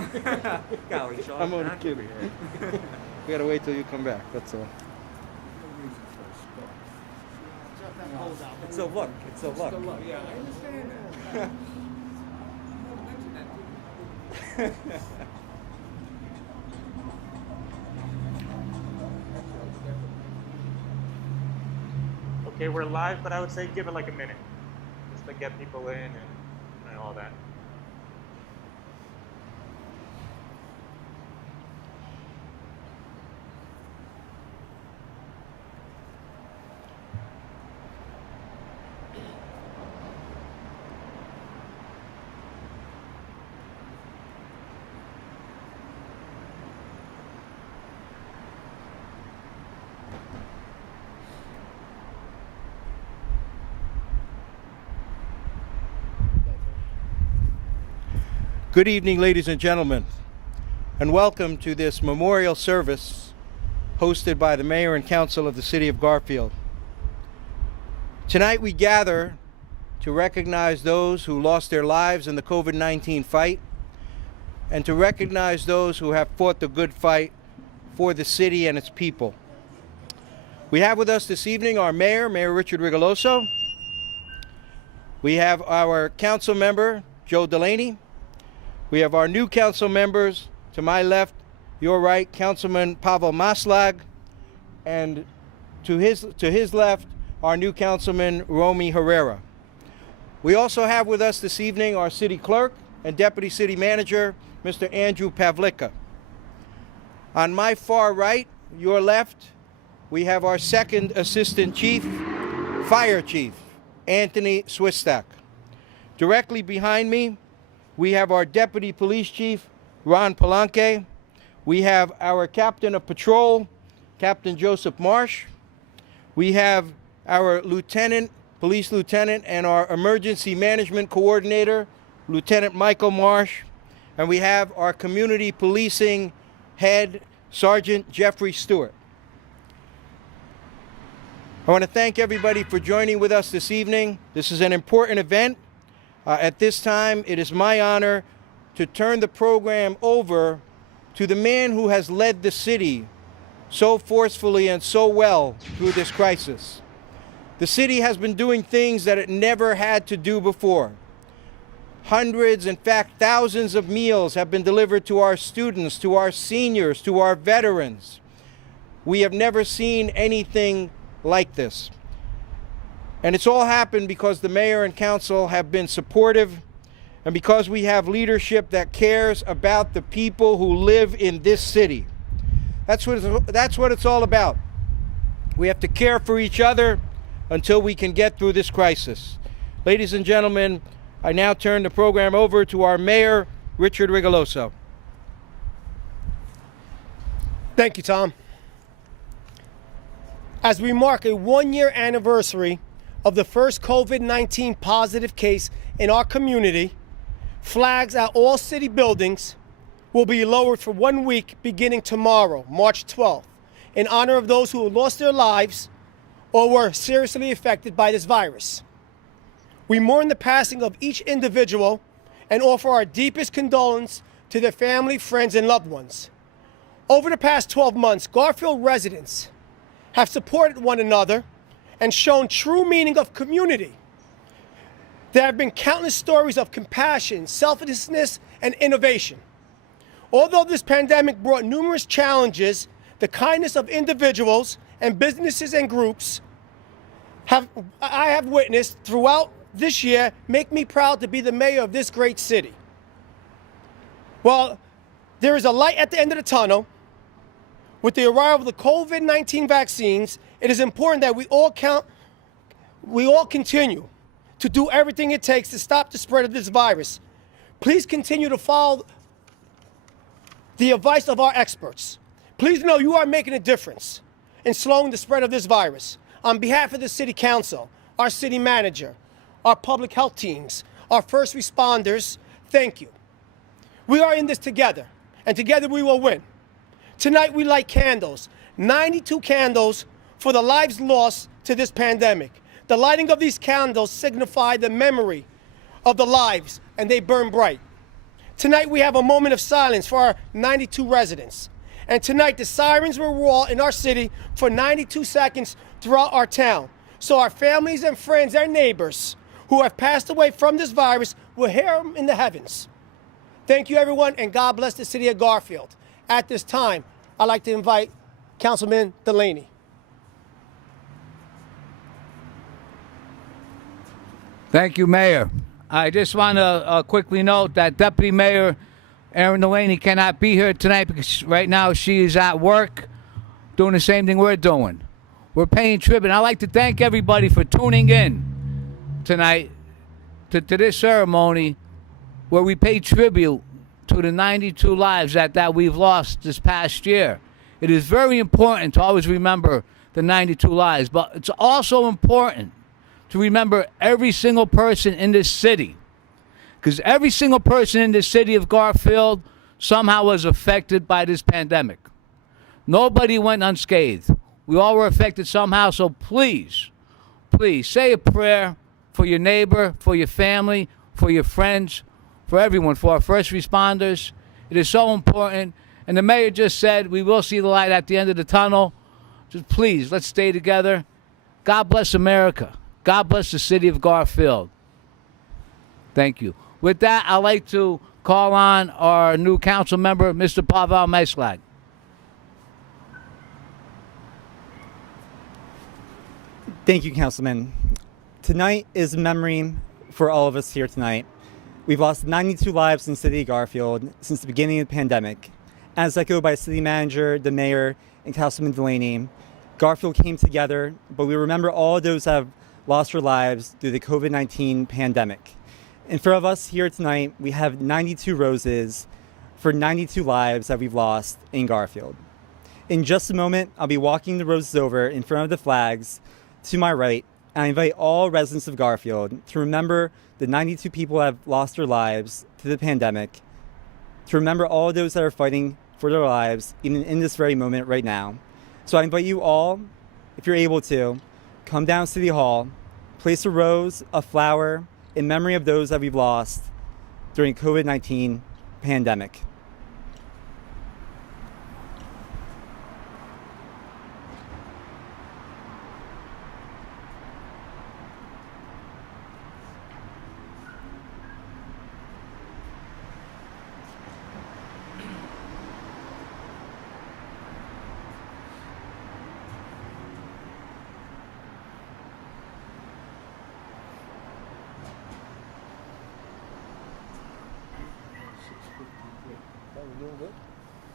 I'm only kidding. We gotta wait till you come back, that's all. It's a look. It's a look. Yeah, I understand that. Okay, we're live, but I would say give it like a minute, just to get people in and all that. Good evening, ladies and gentlemen, and welcome to this memorial service hosted by the Mayor and Council of the City of Garfield. Tonight we gather to recognize those who lost their lives in the COVID-19 fight and to recognize those who have fought the good fight for the city and its people. We have with us this evening our Mayor, Mayor Richard Rigoloso. We have our Council Member, Joe Delaney. We have our new council members, to my left, your right, Councilman Pavel Maslag, and to his left, our new councilman, Romy Herrera. We also have with us this evening our city clerk and deputy city manager, Mr. Andrew Pavlicka. On my far right, your left, we have our second assistant chief, fire chief, Anthony Swistak. Directly behind me, we have our Deputy Police Chief, Ron Palanque. We have our Captain of Patrol, Captain Joseph Marsh. We have our Lieutenant, Police Lieutenant, and our Emergency Management Coordinator, Lieutenant Michael Marsh. And we have our Community Policing Head, Sergeant Jeffrey Stewart. I want to thank everybody for joining with us this evening. This is an important event. At this time, it is my honor to turn the program over to the man who has led the city so forcefully and so well through this crisis. The city has been doing things that it never had to do before. Hundreds, in fact, thousands of meals have been delivered to our students, to our seniors, to our veterans. We have never seen anything like this. And it's all happened because the mayor and council have been supportive and because we have leadership that cares about the people who live in this city. That's what it's all about. We have to care for each other until we can get through this crisis. Ladies and gentlemen, I now turn the program over to our mayor, Richard Rigoloso. Thank you, Tom. As we mark a one-year anniversary of the first COVID-19 positive case in our community, flags at all city buildings will be lowered for 1 week beginning tomorrow, March 12th, in honor of those who lost their lives or were seriously affected by this virus. We mourn the passing of each individual and offer our deepest condolence to their family, friends, and loved ones. Over the past 12 months, Garfield residents have supported one another and shown true meaning of community. There have been countless stories of compassion, selflessness, and innovation. Although this pandemic brought numerous challenges, the kindness of individuals and businesses and groups I have witnessed throughout this year make me proud to be the mayor of this great city. While there is a light at the end of the tunnel, with the arrival of the COVID-19 vaccines, it is important that we all continue to do everything it takes to stop the spread of this virus. Please continue to follow the advice of our experts. Please know you are making a difference in slowing the spread of this virus. On behalf of the City Council, our city manager, our public health teams, our first responders, thank you. We are in this together, and together we will win. Tonight we light candles, 92 candles for the lives lost to this pandemic. The lighting of these candles signify the memory of the lives, and they burn bright. Tonight we have a moment of silence for our 92 residents. And tonight the sirens will roar in our city for 92 seconds throughout our town. So our families and friends and neighbors who have passed away from this virus will hear them in the heavens. Thank you, everyone, and God bless the city of Garfield. At this time, I'd like to invite Councilman Delaney. Thank you, Mayor. I just want to quickly note that Deputy Mayor Erin Delaney cannot be here tonight because right now she is at work doing the same thing we're doing. We're paying tribute. I'd like to thank everybody for tuning in tonight to this ceremony where we pay tribute to the 92 lives that we've lost this past year. It is very important to always remember the 92 lives, but it's also important to remember every single person in this city, because every single person in this city of Garfield somehow was affected by this pandemic. Nobody went unscathed. We all were affected somehow, so please, please say a prayer for your neighbor, for your family, for your friends, for everyone, for our first responders. It is so important. And the mayor just said we will see the light at the end of the tunnel. Just please, let's stay together. God bless America. God bless the city of Garfield. Thank you. With that, I'd like to call on our new council member, Mr. Pavel Meslak. Thank you, Councilman. Tonight is a memory for all of us here tonight. We've lost 92 lives in the city of Garfield since the beginning of the pandemic. As echoed by City Manager, the Mayor, and Councilman Delaney, Garfield came together, but we remember all of those that have lost their lives due to the COVID-19 pandemic. In front of us here tonight, we have 92 roses for 92 lives that we've lost in Garfield. In just a moment, I'll be walking the roses over in front of the flags to my right, and I invite all residents of Garfield to remember the 92 people that have lost their lives to the pandemic, to remember all of those that are fighting for their lives, even in this very moment right now. So I invite you all, if you're able to, come down to City Hall, place a rose, a flower, in memory of those that we've lost during COVID-19 pandemic.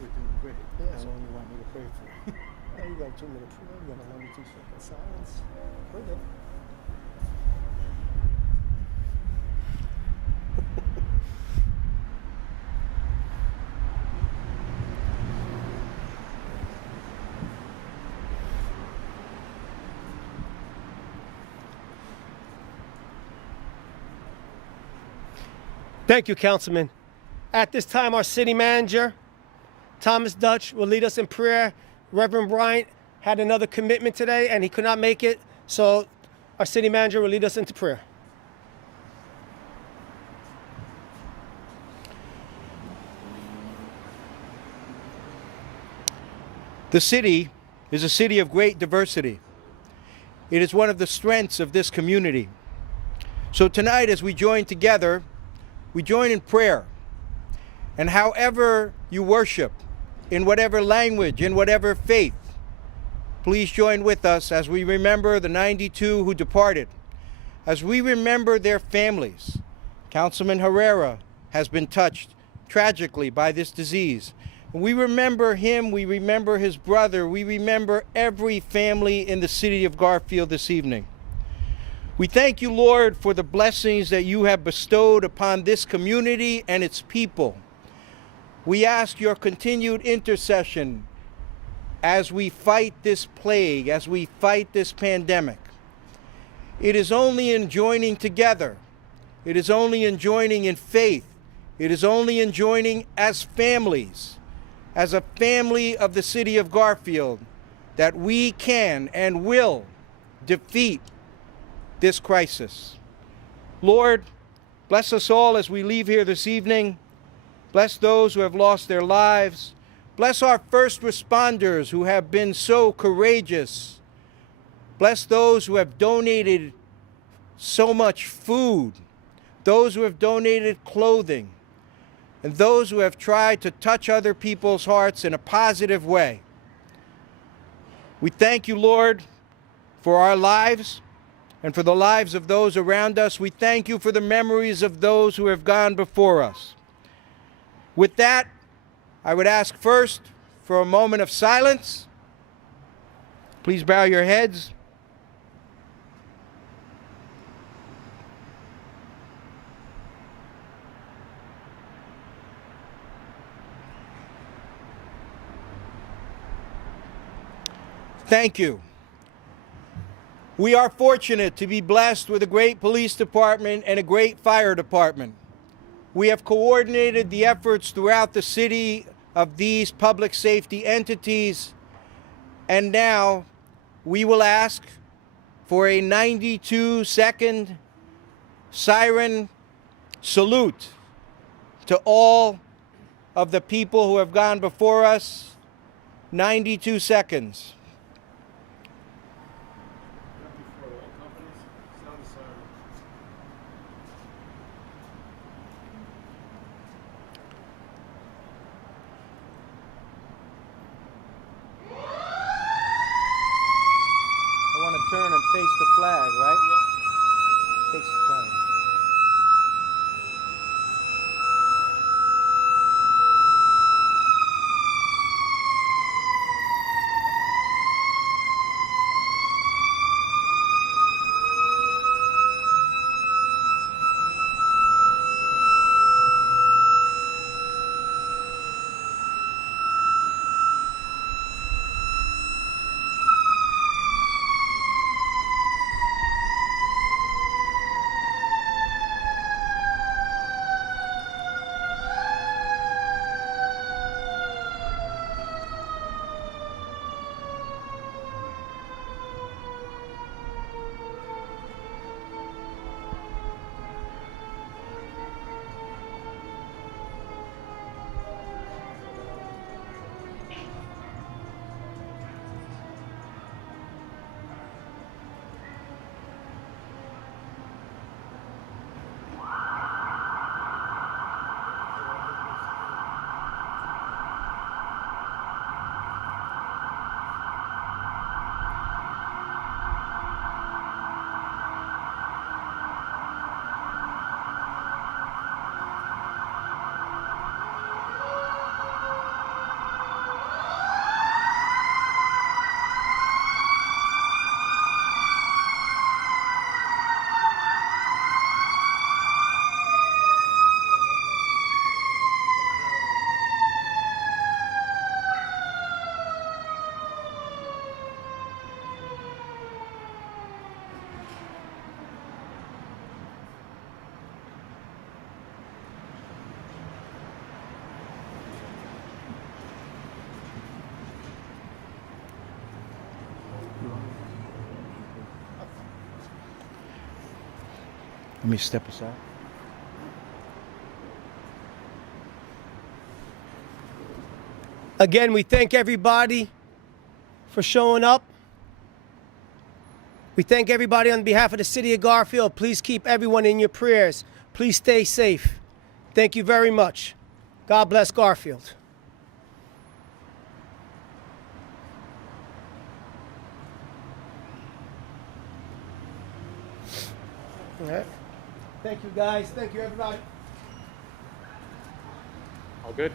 We're doing great. That's all you want me to pray for. You got 2 minutes. You got a 92-second silence. We're good. Thank you, Councilman. At this time, our city manager, Thomas Dutch, will lead us in prayer. Reverend Bryant had another commitment today and he could not make it, so our city manager will lead us into prayer. The city is a city of great diversity. It is one of the strengths of this community. So tonight, as we join together, we join in prayer. And however you worship, in whatever language, in whatever faith, please join with us as we remember the 92 who departed, as we remember their families. Councilman Herrera has been touched tragically by this disease. We remember him, we remember his brother, we remember every family in the city of Garfield this evening. We thank you, Lord, for the blessings that you have bestowed upon this community and its people. We ask your continued intercession as we fight this plague, as we fight this pandemic. It is only in joining together, it is only in joining in faith, it is only in joining as families, as a family of the city of Garfield, that we can and will defeat this crisis. Lord, bless us all as we leave here this evening. Bless those who have lost their lives. Bless our first responders who have been so courageous. Bless those who have donated so much food, those who have donated clothing, and those who have tried to touch other people's hearts in a positive way. We thank you, Lord, for our lives and for the lives of those around us. We thank you for the memories of those who have gone before us. With that, I would ask first for a moment of silence. Please bow your heads. Thank you. We are fortunate to be blessed with a great police department and a great fire department. We have coordinated the efforts throughout the city of these public safety entities, and now we will ask for a 92-second siren salute to all of the people who have gone before us. 92 seconds. Turn and face the flag, right? Face the flag. Let me step aside. Again, we thank everybody for showing up. We thank everybody on behalf of the city of Garfield. Please keep everyone in your prayers. Please stay safe. Thank you very much. God bless Garfield. All right. Thank you, guys. Thank you, everybody. All good?